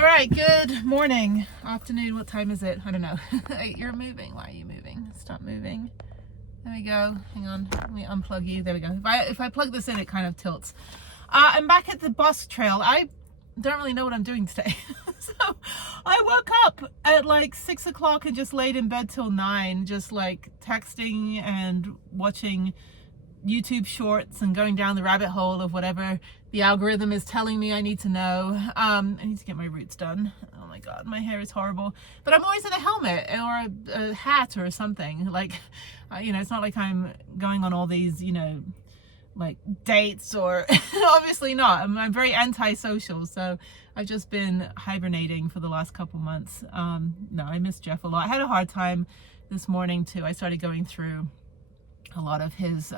All right, good morning, afternoon. What time is it? I don't know. You're moving. Why are you moving? Stop moving. There we go. Hang on. Let me unplug you. There we go. If I plug this in, it kind of tilts. I'm back at the bus trail. I don't really know what I'm doing today. So I woke up at like 6 o'clock and just laid in bed till 9, just like texting and watching YouTube shorts and going down the rabbit hole of whatever the algorithm is telling me I need to know. I need to get my roots done. Oh my god, my hair is horrible. But I'm always in a helmet or a hat or something. Like, it's not like I'm going on all these, like dates or obviously not. I'm very antisocial, so I've just been hibernating for the last couple months. No, I miss Jeff a lot. I had a hard time this morning too. I started going through a lot of his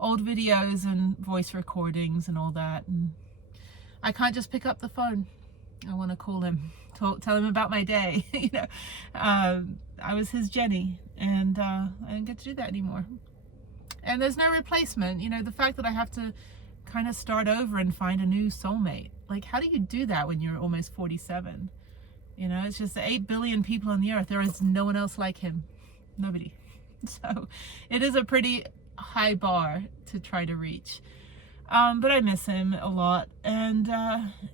old videos and voice recordings and all that, and I can't just pick up the phone. I want to call him, tell him about my day. I was his Jennie, and I didn't get to do that anymore. And there's no replacement. The fact that I have to kind of start over and find a new soulmate. Like, how do you do that when you're almost 47? It's just 8 billion people on the earth. There is no one else like him. Nobody. So it is a pretty high bar to try to reach. But I miss him a lot, and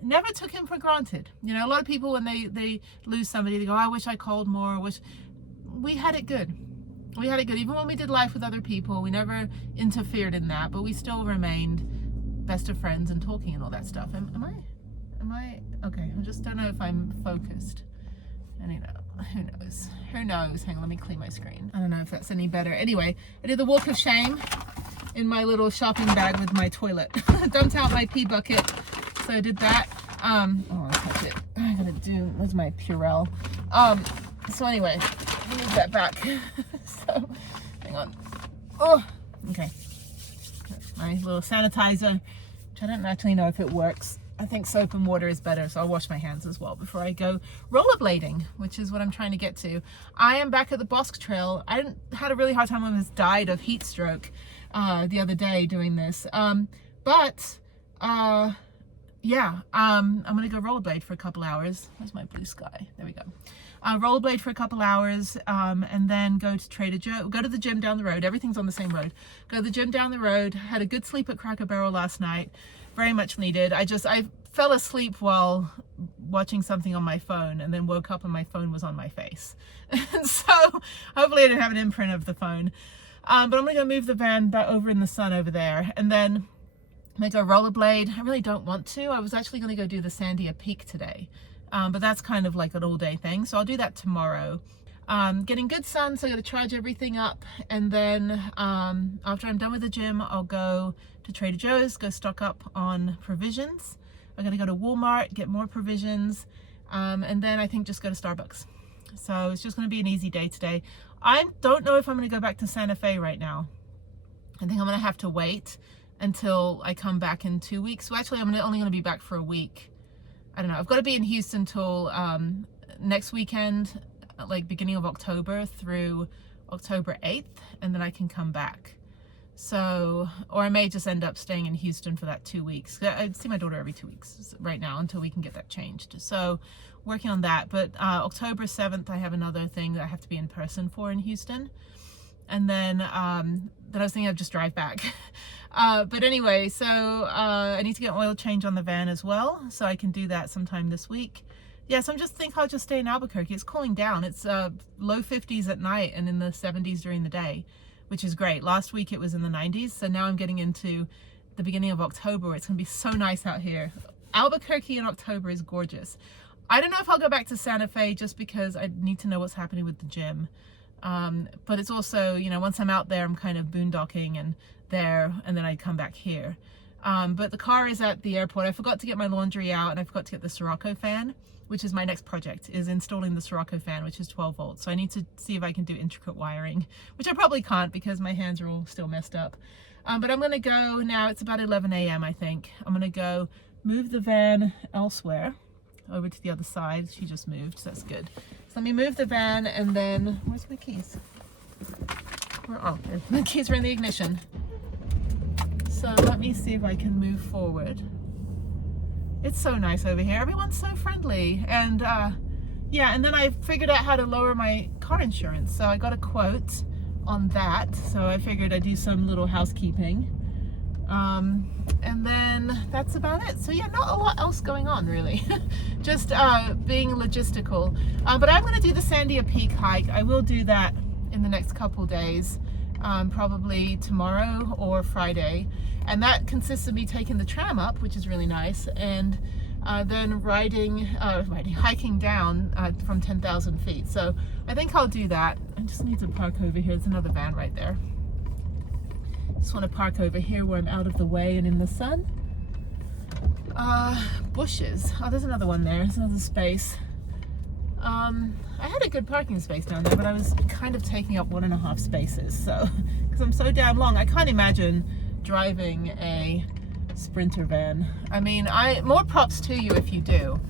never took him for granted. A lot of people, when they lose somebody, they go, I wish I called more. We had it good. We had it good. Even when we did life with other people, we never interfered in that, but we still remained best of friends and talking and all that stuff. Am I? Okay, I just don't know if I'm focused. And who knows? Hang on, let me clean my screen. I don't know if that's any better. Anyway, I did the walk of shame in my little shopping bag with my toilet. Dumped out my pee bucket, so I did that. Oh, that's it. I gotta do, where's my Purell? So anyway, I need that back. So, hang on. Oh, okay. My little sanitizer, which I don't actually know if it works. I think soap and water is better, so I'll wash my hands as well before I go rollerblading, which is what I'm trying to get to. I am back at the Bosque Trail. I had a really hard time. I almost died of heat stroke the other day doing this. Yeah, I'm gonna go rollerblade for a couple hours. Where's my blue sky? There we go. Rollerblade for a couple hours, and then go to Trader Joe, go to the gym down the road. Everything's on the same road. Go to the gym down the road. Had a good sleep at Cracker Barrel last night. Very much needed. I fell asleep while watching something on my phone, and then woke up and my phone was on my face. So hopefully I didn't have an imprint of the phone. But I'm gonna go move the van back over in the sun over there, and then I'm gonna go rollerblade. I really don't want to. I was actually gonna go do the Sandia Peak today, but that's kind of like an all-day thing, so I'll do that tomorrow. Getting good sun, so I gotta charge everything up, and then after I'm done with the gym, I'll go to Trader Joe's, go stock up on provisions. I'm gonna go to Walmart, get more provisions, and then I think just go to Starbucks. So it's just gonna be an easy day today. I don't know if I'm gonna go back to Santa Fe right now. I think I'm gonna have to wait until I come back in 2 weeks. So actually, I'm only gonna be back for a week. I don't know. I've got to be in Houston till next weekend, like beginning of October through October 8th, and then I can come back. So, or I may just end up staying in Houston for that 2 weeks. I see my daughter every 2 weeks right now until we can get that changed. So working on that, but October 7th, I have another thing that I have to be in person for in Houston. And then I was thinking I'd just drive back. But anyway, so I need to get an oil change on the van as well. So I can do that sometime this week. Yeah, so I'll just stay in Albuquerque. It's cooling down. It's low 50s at night and in the 70s during the day, which is great. Last week it was in the 90s. So now I'm getting into the beginning of October, where it's gonna be so nice out here. Albuquerque in October is gorgeous. I don't know if I'll go back to Santa Fe just because I need to know what's happening with the gym. But it's also, once I'm out there, I'm kind of boondocking and then I come back here. But the car is at the airport. I forgot to get my laundry out, and I forgot to get the Sirocco fan, which is my next project, is installing the Sirocco fan, which is 12 volts. So I need to see if I can do intricate wiring, which I probably can't because my hands are all still messed up. But I'm gonna go now. It's about 11 a.m. I think. I'm gonna go move the van elsewhere, over to the other side. She just moved, so that's good. So let me move the van, and then, where's my keys? The keys are in the ignition. So let me see if I can move forward. It's so nice over here. Everyone's so friendly. And yeah, and then I figured out how to lower my car insurance. So I got a quote on that. So I figured I'd do some little housekeeping. And then that's about it. So yeah, not a lot else going on really. Just being logistical. But I'm going to do the Sandia Peak hike. I will do that in the next couple days. Probably tomorrow or Friday, and that consists of me taking the tram up, which is really nice, and then hiking down from 10,000 feet. So I think I'll do that. I just need to park over here. There's another van right there. Just want to park over here where I'm out of the way and in the sun. Bushes. Oh, there's another one there. There's another space. I had a good parking space down there, but I was kind of taking up 1.5 spaces. So, because I'm so damn long, I can't imagine driving a Sprinter van. I mean, more props to you if you do,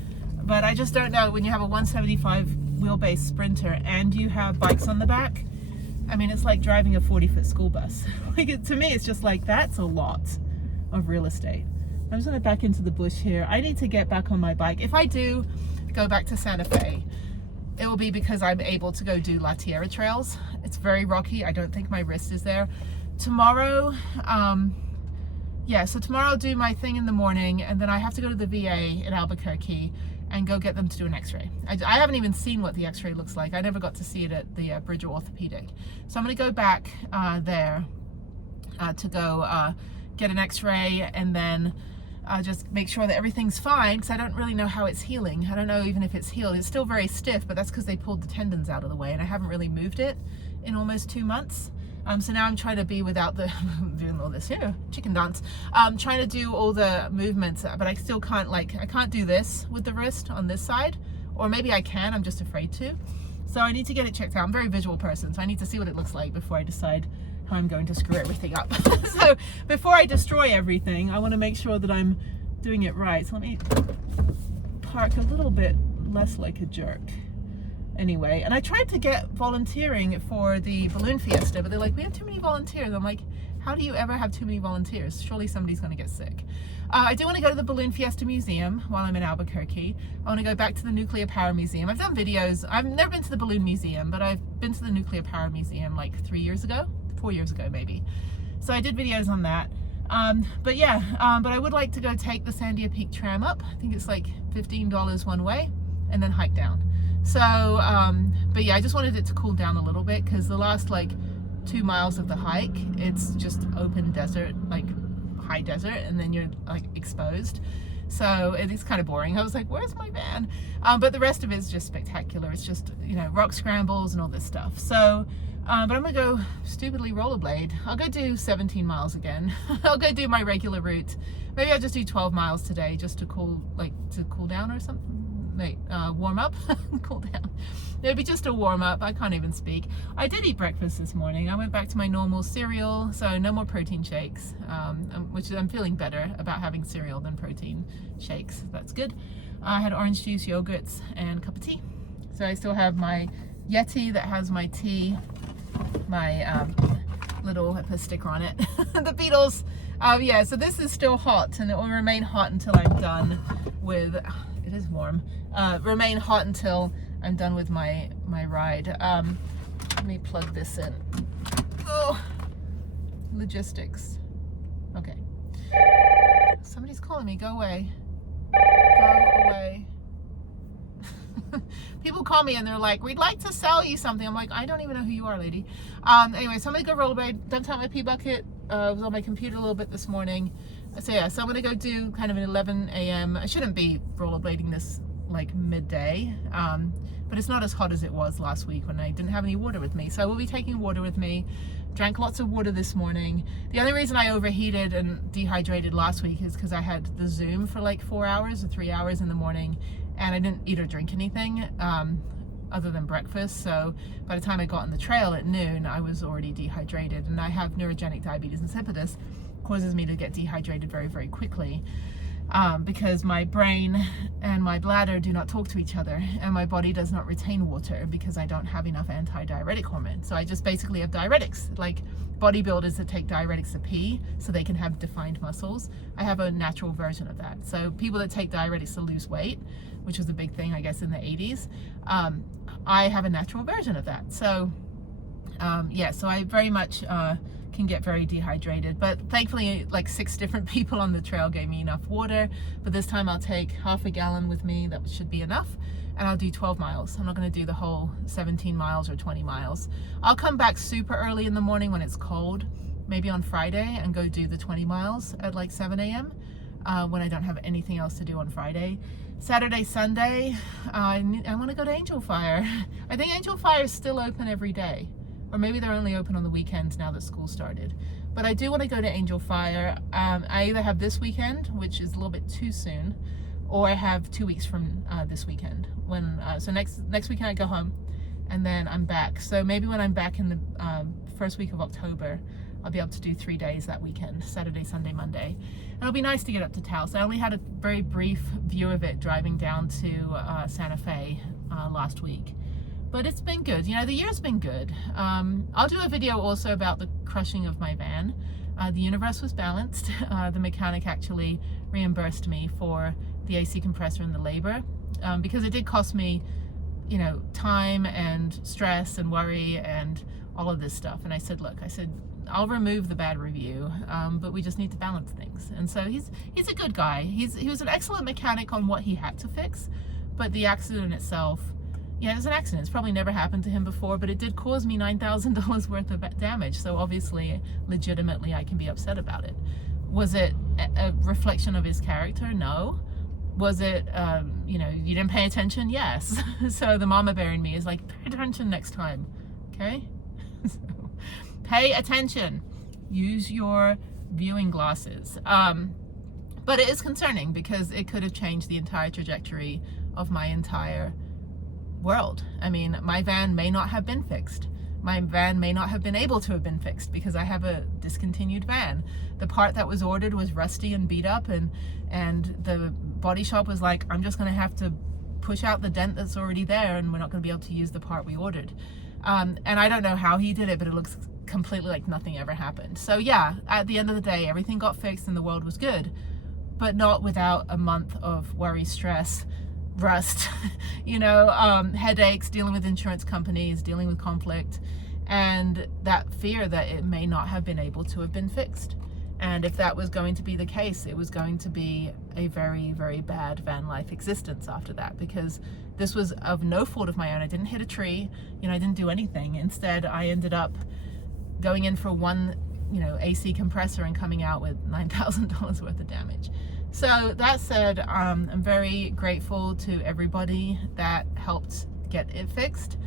but I just don't know when you have a 175 wheelbase Sprinter and you have bikes on the back. I mean, it's like driving a 40-foot school bus. Like, to me, it's just like, that's a lot of real estate. I'm just gonna back into the bush here. I need to get back on my bike. If I do go back to Santa Fe, it will be because I'm able to go do La Tierra trails. It's very rocky. I don't think my wrist is there. Tomorrow, so tomorrow I'll do my thing in the morning, and then I have to go to the VA in Albuquerque and go get them to do an x-ray. I haven't even seen what the x-ray looks like. I never got to see it at the Bridger Orthopedic. So I'm gonna go back there to go get an x-ray, and then just make sure that everything's fine, because I don't really know how it's healing. I don't know even if it's healed. It's still very stiff, but that's because they pulled the tendons out of the way, and I haven't really moved it in almost 2 months. So now I'm trying to be without the doing all this here chicken dance. Trying to do all the movements, but I still can't, I can't do this with the wrist on this side, or maybe I can. I'm just afraid to. So I need to get it checked out. I'm a very visual person, so I need to see what it looks like before I decide how I'm going to screw everything up. So before I destroy everything, I want to make sure that I'm doing it right. So let me park a little bit less like a jerk. Anyway, and I tried to get volunteering for the balloon fiesta, but they're like, we have too many volunteers. I'm like, how do you ever have too many volunteers? Surely somebody's going to get sick. I do want to go to the Balloon Fiesta Museum while I'm in Albuquerque. I want to go back to the Nuclear Power Museum. I've done videos. I've never been to the Balloon Museum, but I've been to the Nuclear Power Museum like 4 years ago maybe. So I did videos on that. But I would like to go take the Sandia Peak tram up. I think it's like $15 one way, and then hike down. So, but yeah, I just wanted it to cool down a little bit, because the last 2 miles of the hike, it's just open desert, high desert, and then you're exposed. So it is kind of boring. I was like, where's my van? But the rest of it is just spectacular. It's just, rock scrambles and all this stuff. So, but I'm gonna go stupidly rollerblade. I'll go do 17 miles again. I'll go do my regular route. Maybe I'll just do 12 miles today, just to cool down or something. Warm up. Cool down. It'll be just a warm up. I can't even speak. I did eat breakfast this morning. I went back to my normal cereal, so no more protein shakes, which I'm feeling better about having cereal than protein shakes. That's good. I had orange juice, yogurts, and a cup of tea. So I still have my Yeti that has my tea, my little, I put a sticker on it, the Beatles. Yeah, so this is still hot, and it will remain hot until I'm done with, it is warm, remain hot until I'm done with my ride. Let me plug this in. Oh, logistics. Okay. Somebody's calling me. Go away. Go away. People call me and they're like, we'd like to sell you something. I'm like, I don't even know who you are, lady. Anyway, so I'm gonna go rollerblade. Dumped out my pee bucket. Was on my computer a little bit this morning. So yeah, so I'm gonna go do kind of an 11 a.m. I shouldn't be rollerblading this midday, but it's not as hot as it was last week when I didn't have any water with me. So I will be taking water with me. Drank lots of water this morning. The only reason I overheated and dehydrated last week is because I had the Zoom for 4 hours or 3 hours in the morning, and I didn't eat or drink anything other than breakfast. So by the time I got on the trail at noon, I was already dehydrated, and I have neurogenic diabetes insipidus, causes me to get dehydrated very, very quickly. because my brain and my bladder do not talk to each other, and my body does not retain water because I don't have enough anti-diuretic hormone. So I just basically have diuretics, like bodybuilders that take diuretics to pee so they can have defined muscles. I have a natural version of that. So people that take diuretics to lose weight, which was a big thing I guess in the 80s, I have a natural version of that. So yeah, so I very much can get very dehydrated, but thankfully like 6 different people on the trail gave me enough water. But this time I'll take half a gallon with me, that should be enough, and I'll do 12 miles. I'm not going to do the whole 17 miles or 20 miles. I'll come back super early in the morning when it's cold, maybe on Friday, and go do the 20 miles at like 7 a.m. When I don't have anything else to do on Friday. Saturday, Sunday, I want to go to Angel Fire. I think Angel Fire is still open every day. Or maybe they're only open on the weekends now that school started. But I do want to go to Angel Fire. I either have this weekend, which is a little bit too soon, or I have 2 weeks from this weekend. So next weekend I go home, and then I'm back. So maybe when I'm back in the first week of October, I'll be able to do 3 days that weekend, Saturday, Sunday, Monday. And it'll be nice to get up to Taos. I only had a very brief view of it driving down to Santa Fe last week. But it's been good. You know, the year's been good. I'll do a video also about the crushing of my van. The universe was balanced. The mechanic actually reimbursed me for the AC compressor and the labor, because it did cost me, you know, time and stress and worry and all of this stuff. And I said, look, I'll remove the bad review, but we just need to balance things. And so he's a good guy. He was an excellent mechanic on what he had to fix, but the accident itself, yeah, it was an accident. It's probably never happened to him before, but it did cause me $9,000 worth of damage. So obviously, legitimately, I can be upset about it. Was it a reflection of his character? No. Was it, you know, you didn't pay attention? Yes. So the mama bear in me is like, pay attention next time, okay? So, pay attention. Use your viewing glasses. But it is concerning because it could have changed the entire trajectory of my entire world. I mean, my van may not have been fixed. My van may not have been able to have been fixed because I have a discontinued van. The part that was ordered was rusty and beat up, and the body shop was like, I'm just going to have to push out the dent that's already there, and we're not going to be able to use the part we ordered. And I don't know how he did it, but it looks completely like nothing ever happened. So yeah, at the end of the day, everything got fixed and the world was good, but not without a month of worry, stress, rust, you know, headaches, dealing with insurance companies, dealing with conflict, and that fear that it may not have been able to have been fixed. And if that was going to be the case, it was going to be a very, very bad van life existence after that, because this was of no fault of my own. I didn't hit a tree, you know, I didn't do anything. Instead, I ended up going in for one, you know, AC compressor and coming out with $9,000 worth of damage. So that said, I'm very grateful to everybody that helped get it fixed.